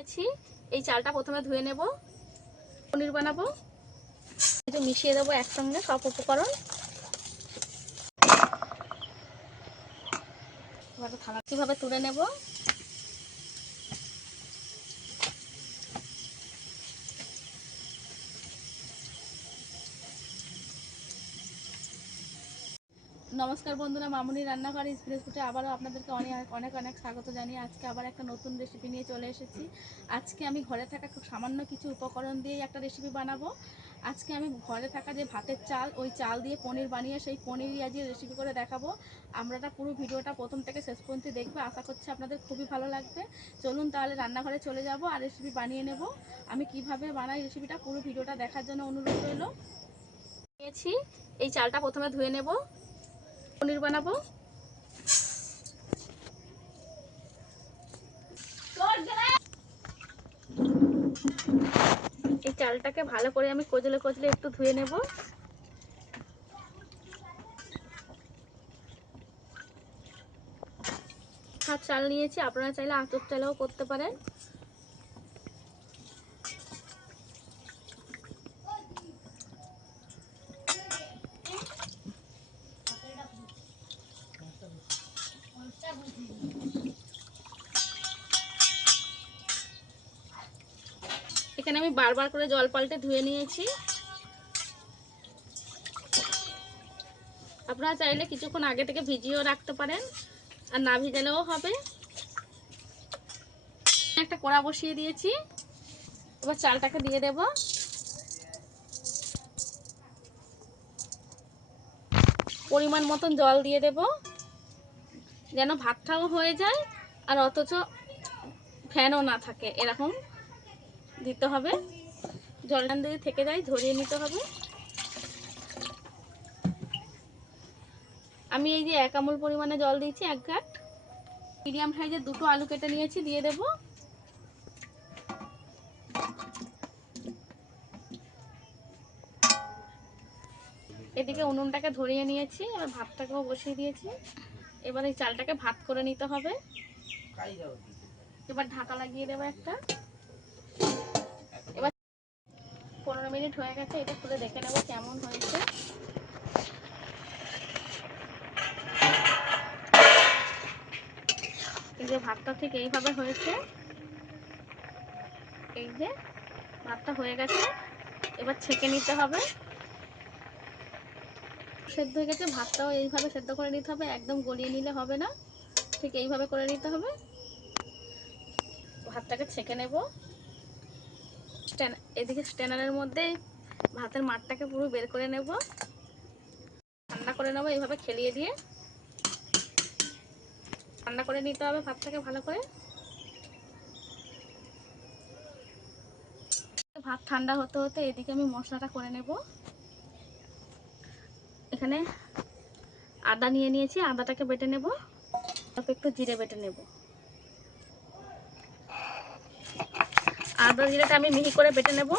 নিয়েছি। এই চালটা প্রথমে ধুয়ে নেব, পনির বানাবো। একটু মিশিয়ে দেবো একসঙ্গে সব উপকরণ। এবার থালা কিভাবে তুলে নেব। নমস্কার বন্ধুরা, মামুনি রান্নাঘর এক্সপ্রেস ফুটে আবারও আপনাদেরকে অনেক অনেক অনেক স্বাগত জানিয়ে আজকে আবার একটা নতুন রেসিপি নিয়ে চলে এসেছি। আজকে আমি ঘরে থাকা খুব সামান্য কিছু উপকরণ দিয়ে একটা রেসিপি বানাবো। আজকে আমি ঘরে থাকা যে ভাতের চাল, ওই চাল দিয়ে পনির বানিয়ে সেই পনিরই আজকে রেসিপি করে দেখাবো। আপনারা পুরো ভিডিওটা প্রথম থেকে শেষ পর্যন্ত দেখবে, আশা করছি আপনাদের খুবই ভালো লাগবে। চলুন তাহলে রান্নাঘরে চলে যাব আর রেসিপি বানিয়ে নেব। আমি কিভাবে বানাই রেসিপিটা পুরো ভিডিওটা দেখার জন্য অনুরোধ রইল। নিয়েছি, এই চালটা প্রথমে ধুয়ে নেব, পনির বানাবো। এই চালটাকে ভালো করে আমি কচলে কচলে একটু ধুয়ে নেব। হাত চাল নিয়েছি, আপনারা চাইলে আতপ চালেও করতে পারেন। এখানে আমি বারবার করে জল পাল্টে ধুয়ে নিয়েছি। আপনারা চাইলে কিছুক্ষণ আগে থেকে ভিজিয়েও রাখতে পারেন, আর না ভিজালেও হবে। একটা কড়া বসিয়ে দিয়েছি, এবার চালটাকে দিয়ে দেব। পরিমাণ মতন জল দিয়ে দেব, যেন ভাতটাও হয়ে যায় আর অথচ ফ্যানও না থাকে, এরকম দিতে হবে। জলটা যদি থেকে যায় ঝরিয়ে নিতে হবে। আমি এই যে 1 আমুল পরিমাণে জল দিয়েছি, 1 ঘাট। মিডিয়াম সাইজের 2টো আলু কেটে নিয়েছি, দিয়ে দেব। এদিকে উনুনটাকে ধরিয়ে নিয়েছি, এবার ভাতটাকেও বসিয়ে দিয়েছি। এবার এই চালটাকে ভাত করে নিতে হবে। এবার ঢাকা লাগিয়ে দেবো একটা। এবার 15 মিনিট হয়ে গেছে, এটা খুলে দেখে নেব কেমন হয়েছে। এই যে ভাতটা ঠিক এইভাবে হয়েছে, এই যে ভাতটা হয়ে গেছে। এবার ছেঁকে নিতে হবে। সেদ্ধ হয়ে গেছে, ভাতটাও এইভাবে সেদ্ধ করে নিতে হবে, একদম গলিয়ে নিলে হবে না, ঠিক এইভাবে করে নিতে হবে। ভাতটাকে ছেঁকে নেব। এদিকে স্ট্যানারের মধ্যে ভাতের মাঠটাকে পুরো বের করে নেব, ঠান্ডা করে নেব। এইভাবে খেলিয়ে দিয়ে ঠান্ডা করে নিতে হবে ভাতটাকে ভালো করে। ভাত ঠান্ডা হতে হতে এদিকে আমি মশলাটা করে নেব। এখানে আদা নিয়ে নিয়েছি, আদাটাকে বেটে নেব। একটু জিরে বেটে নেব। আদা জিরেটা আমি মিহি করে বেটে নেব।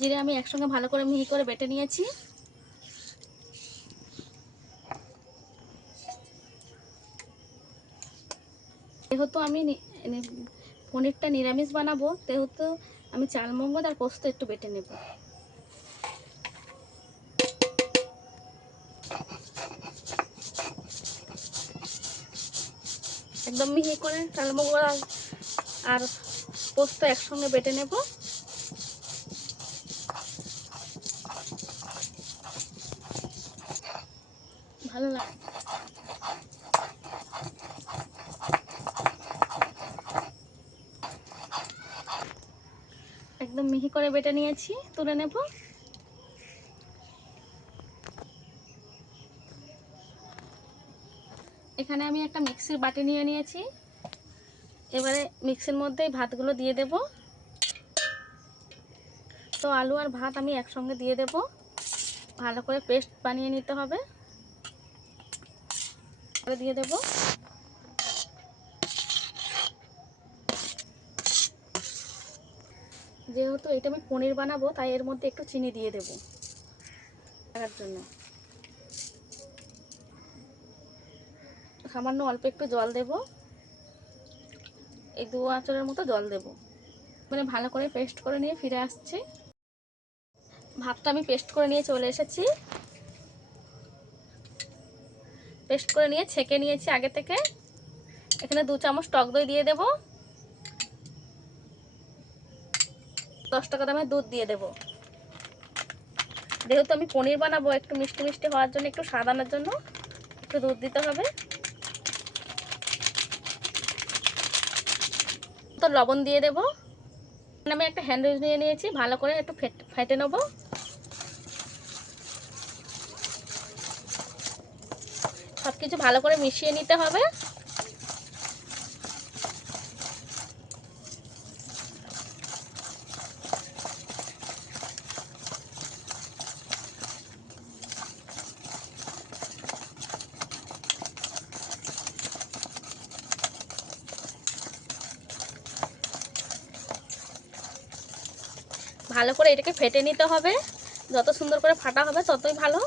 জিরে আমি একসঙ্গে ভালো করে মিহি করে বেটে নিয়েছি। যেহেতু আমি পনিরটা নিরামিষ বানাবো, সেহেতু আমি চালমগজ আর পোস্ত একটু বেটে নেব। একদম মিহি করে চালমগজ আর পোস্ত একসঙ্গে বেটে নেব। ভালো লাগে। একদম মিহি করে বেটে নিয়েছি, তুলে নেব। এখানে আমি একটা মিক্সির বাটি নিয়ে নিয়েছি। এবারে মিক্সির মধ্যে ভাতগুলো দিয়ে দেব। তো আলু আর ভাত আমি একসঙ্গে দিয়ে দেব, ভালো করে পেস্ট বানিয়ে নিতে হবে। দিয়ে দেব। যেহেতু এটা আমি পনির বানাবো তাই এর মধ্যে একটু চিনি দিয়ে দেবো লাগার জন্য। সামান্য অল্প একটু জল দেব, এই 2 আঁচড়ের মতো জল দেব। মানে ভালো করে পেস্ট করে নিয়ে ফিরে আসছি। ভাতটা আমি পেস্ট করে নিয়ে চলে এসেছি। পেস্ট করে নিয়ে ছেঁকে নিয়েছি আগে থেকে। এখানে 2 চামচ টক দই দিয়ে দেব, 10 টাকা দামের দুধ দিয়ে দেব। যেহেতু আমি পনির বানাবো একটু মিষ্টি মিষ্টি হওয়ার জন্য, একটু স্বাদ আনার জন্য একটু দুধ দিতে হবে। তো লবণ দিয়ে দেব। আমি একটা হ্যান্ড উইচ নিয়ে নিয়েছি, ভালো করে একটু ফেটে নেব। সব কিছু ভালো করে মিশিয়ে নিতে হবে। ভালো করে এটাকে ফেটে নিতে হবে, যত সুন্দর করে ফাটা হবে ততই ভালো।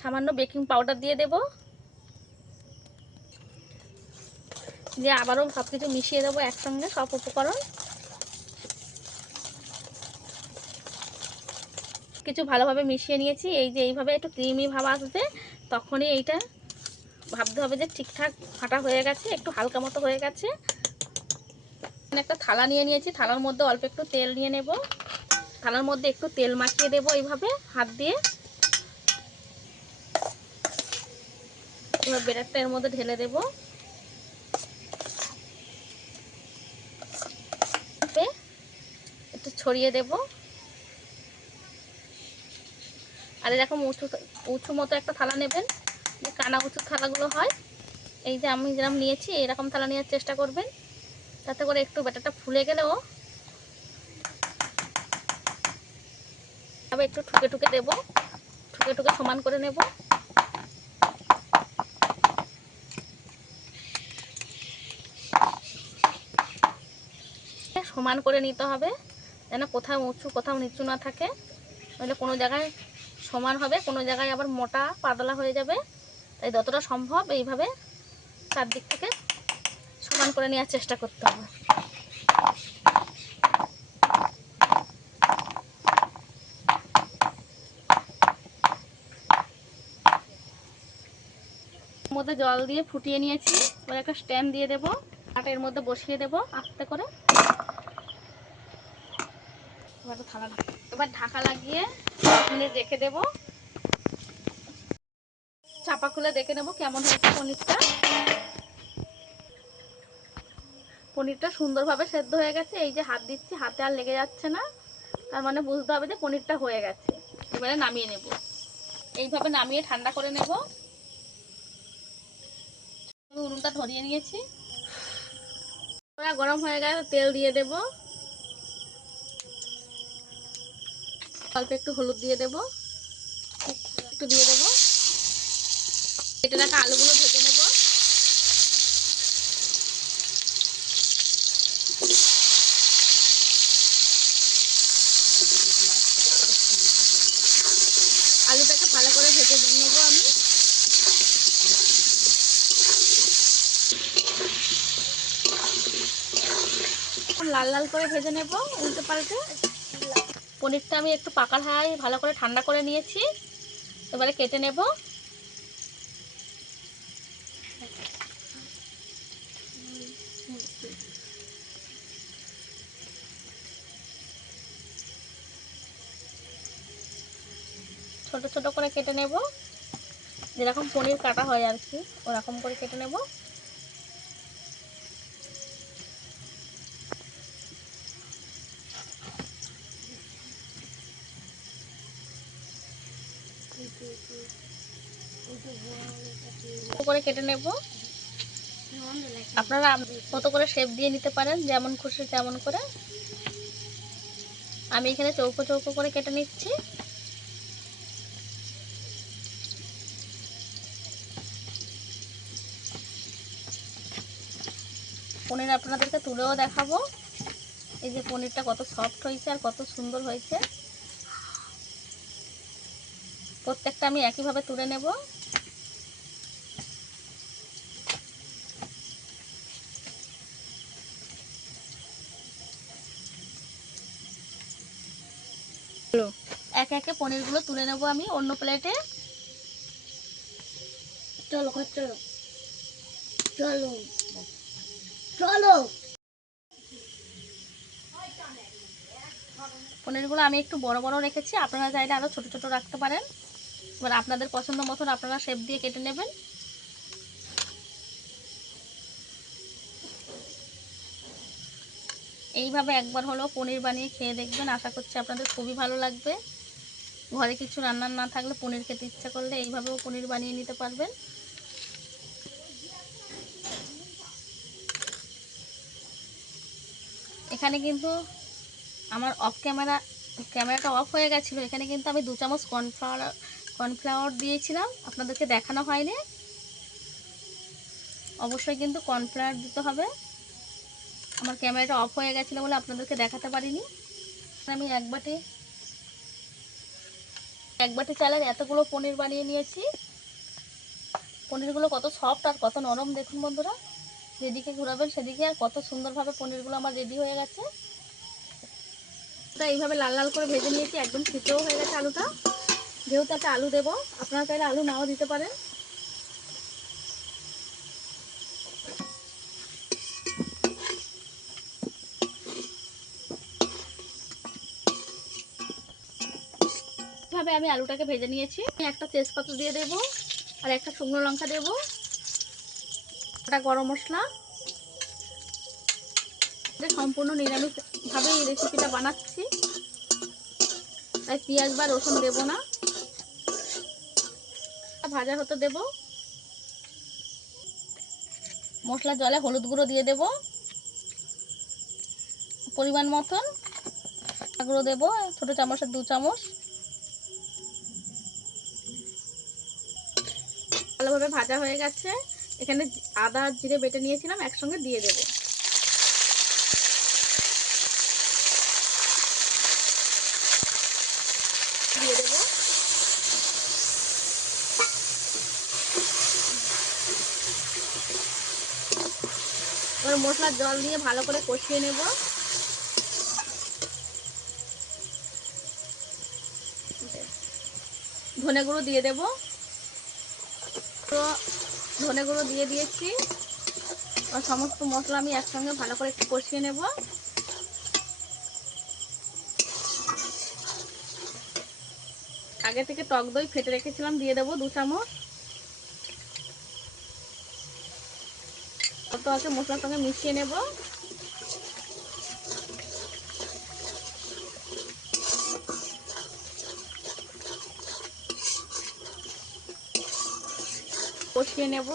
সামান্য বেকিং পাউডার দিয়ে দেব, দিয়ে আবারও সব কিছু মিশিয়ে দেবো একসঙ্গে সব উপকরণ। কিছু ভালোভাবে মিশিয়ে নিয়েছি। এই যে এইভাবে একটু ক্রিমি ভাব আসবে, তখনই এইটা ভাবতে হবে যে ঠিকঠাক ফাটা হয়ে গেছে, একটু হালকা মতো হয়ে গেছে। একটা থালা নিয়ে নিয়েছি, থালার মধ্যে অল্প একটু তেল নিয়ে নেব। থালার মধ্যে একটু তেল মাখিয়ে দেবো এইভাবে হাত দিয়ে। এবার ব্যাটারটা এর মধ্যে ঢেলে দেব। একটু ছড়িয়ে দেব। আর এরকম উঁচু উঁচু মতো একটা থালা নেবেন, যে কানা উঁচু থালাগুলো হয়। এই যে আমি যেরকম নিয়েছি এরকম থালা নেওয়ার চেষ্টা করবেন, তাতে করে একটু ব্যাটারটা ফুলে গেলেও আবার একটু ঠুকে ঠুকে দেবো, ঠুকে ঠুকে সমান করে নেব। সমান করে নিতে হবে, যেন কোথাও উঁচু কোথাও নিচু না থাকে। নইলে কোনো জায়গায় সমান হবে, কোনো জায়গায় আবার মোটা পাতলা হয়ে যাবে। তাই যতটা সম্ভব এইভাবে চারদিক থেকে সমান করে নেওয়ার চেষ্টা করতে হবে। মধ্যে জল দিয়ে ফুটিয়ে নিয়েছি, এবার একটা স্ট্যান্ড দিয়ে দেবো, আটা এর মধ্যে বসিয়ে দেবো আস্তে করে। এবার ঢাকা লাগিয়ে 10 মিনিট রেখে দেবো। চাপা খুলে দেখে নেবো কেমন হয়েছে পনিরটা। পনিরটা সুন্দরভাবে সেদ্ধ হয়ে গেছে। এই যে হাত দিচ্ছি, হাতে আর লেগে যাচ্ছে না, তার মানে বুঝতে হবে যে পনিরটা হয়ে গেছে। এবারে নামিয়ে নেব। এইভাবে নামিয়ে ঠান্ডা করে নেব। উনুনটা ধরিয়ে নিয়েছি, গরম হয়ে গেছে, তেল দিয়ে দেব। অল্প একটু হলুদ দিয়ে দেব, একটু দিয়ে দেব। কেটে রাখা আলুগুলো ভেজে নেব। আলুটাকে ভালো করে ভেজে নেব আমি। লাল লাল করে ভেজে নেব উল্টে পাল্টে। পনিরটা আমি একটু পাকা হাই ভালো করে ঠান্ডা করে নিয়েছি, এবারে কেটে নেব। ছোট ছোট করে কেটে নেব, যেরকম পনির কাটা হয় আর কি ওরকম করে কেটে নেব। করে কেটে নেব। আপনারা কত করে শেপ দিয়ে নিতে পারেন, যেমন খুশি তেমন করে। আমি এখানে চৌকো চৌকো করে কেটে নিচ্ছি। পনির আপনাদেরকে তুলেও দেখাবো। এই যে পনিরটা কত সফট হয়েছে আর কত সুন্দর হয়েছে। প্রত্যেকটা আমি একইভাবে তুলে নেব। একে একে পনিরগুলো তুলে নেব আমি অন্য প্লেটে। চলো চলো চলো চলো। পনিরগুলো আমি একটু বড় বড় রেখেছি, আপনারা চাইলে আরও ছোট ছোট রাখতে পারেন। এবার আপনাদের পছন্দ মতন আপনারা শেপ দিয়ে কেটে নেবেন। এইভাবে একবার হলেও পনির বানিয়ে খেয়ে দেখবেন, আশা করছি আপনাদের খুবই ভালো লাগবে। ঘরে কিছু রান্নার না থাকলে পনির খেতে ইচ্ছা করলে এইভাবেও পনির বানিয়ে নিতে পারবেন। এখানে কিন্তু আমার ক্যামেরাটা অফ হয়ে গেছিলো। এখানে কিন্তু আমি 2 চামচ কর্নফ্লাওয়ার দিয়েছিলাম, আপনাদেরকে দেখানো হয়নি। অবশ্যই কিন্তু কর্নফ্লাওয়ার দিতে হবে। আমার ক্যামেরাটা অফ হয়ে গেছিলো বলে আপনাদেরকে দেখাতে পারিনি। আমি এক বাটি চালের এতগুলো পনির বানিয়ে নিয়েছি। পনিরগুলো কত সফট আর কত নরম দেখুন বন্ধুরা। যেদিকে ঘোরাবেন সেদিকে আর কত সুন্দরভাবে পনিরগুলো আমার রেডি হয়ে গেছে। এইভাবে লাল লাল করে ভেজে নিয়েছি, একদম সিদ্ধও হয়ে গেছে আলুটা। যেহেতু একটা আলু দেবো, আপনারা চাইলে আলু নাও দিতে পারেন। এইভাবে আমি আলুটাকে ভেজে নিয়েছি। একটা তেজপাতা দিয়ে দেব আর একটা শুকনো লঙ্কা দেব, একটা গরম মশলা। সম্পূর্ণ নিরামিষভাবে এই রেসিপিটা বানাচ্ছি, তাই পেঁয়াজ বা রসুন দেব না। ভাজা হতে দেব। মশলার জলে হলুদ গুঁড়ো দিয়ে দেব পরিমাণ মতন। গুঁড়ো দেব ছোটো চামচের 2 চামচ। ভালোভাবে ভাজা হয়ে গেছে। এখানে আদা জিরে বেটে নিয়েছিলাম, একসঙ্গে দিয়ে দেব। দিয়ে দেব। এবার মশলার জল দিয়ে ভালো করে কষিয়ে নেব। ধনে গুঁড়ো দিয়ে দেব। ধনে গুঁড়ো দিয়ে দিয়েছি। আর সমস্ত মশলা আমি একসঙ্গে ভালো করে একটু কষিয়ে নেব। আগে থেকে টক দই ফেটে রেখেছিলাম, দিয়ে দেবো 2 চামচ। কত আছে মশলার সঙ্গে মিশিয়ে নেব। কষিয়ে নেব।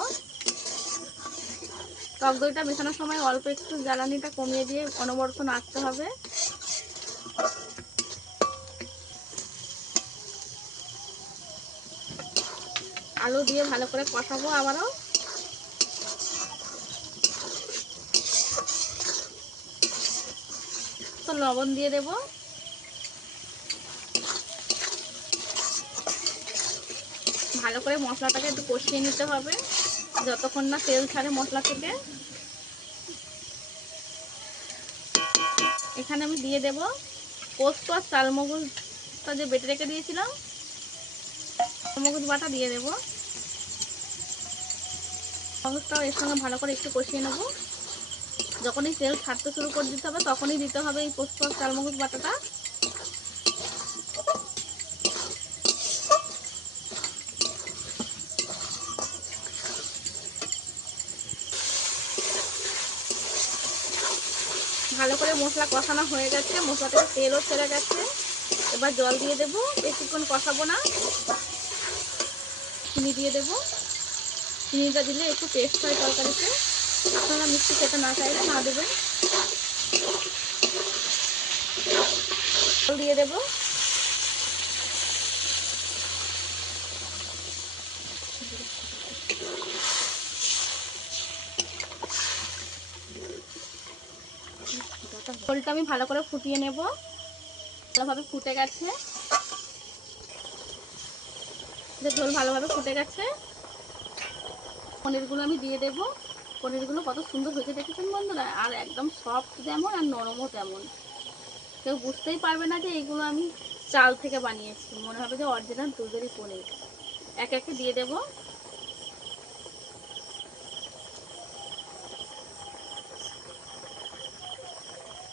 টক দইটা মেশানোর সময় অল্প একটু জ্বালানিটা কমিয়ে দিয়ে অনবরত নাড়তে হবে। আলু দিয়ে ভালো করে কষাবো আবারও। তো লবণ দিয়ে দেব। ভালো করে মশলাটাকে একটু কষিয়ে নিতে হবে যতক্ষণ না তেল ছাড়ে মশলা থেকে। এখানে আমি দিয়ে দেব পোস্ত আর চালমগজটা যে বেটে রেখে দিয়েছিলাম, চালমগজ বাটা দিয়ে দেব। মগজটাও এর সঙ্গে ভালো করে একটু কষিয়ে নেব। যখনই তেল ছাড়তে শুরু করে দিতে হবে তখনই দিতে হবে এই পোস্ত আর চালমগজ বাটাটা। ভালো করে মশলা কষানো হয়ে গেছে, মশলা থেকে তেলও ছেড়ে গেছে। এবার জল দিয়ে দেব, বেশিক্ষণ কষাবো না। চিনি দিয়ে দেব। চিনিটা দিলে একটু টেস্ট হয় তরকারিতে। আপনারা মিষ্টি খেতে না চাইলে না দেবেন। জল দিয়ে দেব। ঝোলটা আমি ভালো করে ফুটিয়ে নেব। ভালোভাবে ফুটে গেছে, ঝোল ভালোভাবে ফুটে গেছে। পনিরগুলো আমি দিয়ে দেব। পনিরগুলো কত সুন্দর হয়েছে দেখেছেন বন্ধুরা, আর একদম সফট যেমন আর নরমও তেমন। কেউ বুঝতেই পারবে না যে এইগুলো আমি চাল থেকে বানিয়েছি, মনে হবে যে অরিজিনাল দুধেরই পনির। একে একে দিয়ে দেব।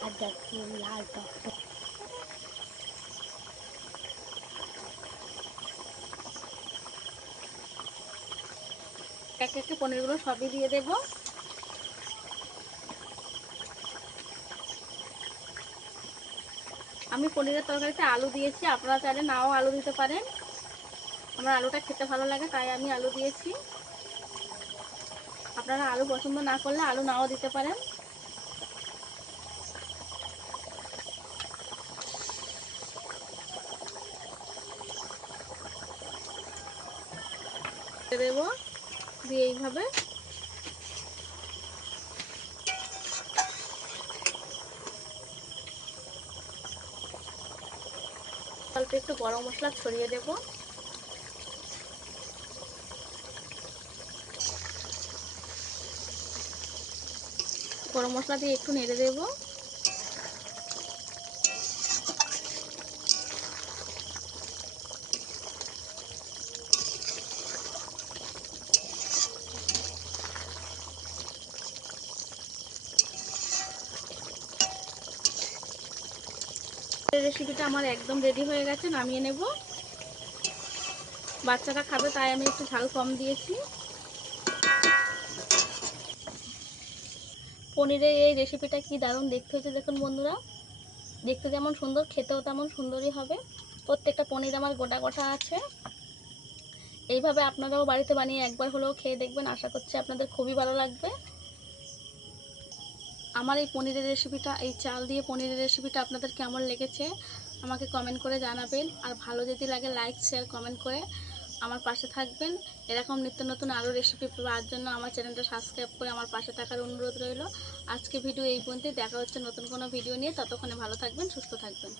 আর দেখো লাল টক একে একে পনিরগুলো সবই দিয়ে দেব। আমি পনিরের তরকারিতে আলু দিয়েছি, আপনারা চাইলে নাও আলু দিতে পারেন। আমার আলুটা খেতে ভালো লাগে তাই আমি আলু দিয়েছি। আপনারা আলু পছন্দ না করলে আলু নাও দিতে পারেন। দেব দিয়ে এইভাবে অল্প একটু গরম মশলা ছড়িয়ে দেব। গরম মশলা দিয়ে একটু নেড়ে দেব। রেসিপিটা আমার একদম রেডি হয়ে গেছে, নামিয়ে নেব। বাচ্চারা খাবে তাই আমি একটু ঝাল কম দিয়েছি। পনিরের এই রেসিপিটা কি দারুণ দেখতে হয়েছে দেখুন বন্ধুরা, দেখতে যেমন সুন্দর খেতেও তেমন সুন্দরই হবে। প্রত্যেকটা পনির আমার গোটা গোটা আছে। এইভাবে আপনারাও বাড়িতে বানিয়ে একবার হলেও খেয়ে দেখবেন, আশা করছি আপনাদের খুবই ভালো লাগবে। আমার এই পনিরের রেসিপিটা, এই চাল দিয়ে পনিরের রেসিপিটা আপনাদের কেমন লেগেছে আমাকে কমেন্ট করে জানাবেন। আর ভালো যদি লাগে লাইক শেয়ার কমেন্ট করে আমার পাশে থাকবেন। এরকম নিত্য নতুন আরও রেসিপি পাওয়ার জন্য আমার চ্যানেলটা সাবস্ক্রাইব করে আমার পাশে থাকার অনুরোধ রইল। আজকে ভিডিও এই পর্যন্তই, দেখা হচ্ছে নতুন কোনো ভিডিও নিয়ে। ততক্ষণে ভালো থাকবেন, সুস্থ থাকবেন।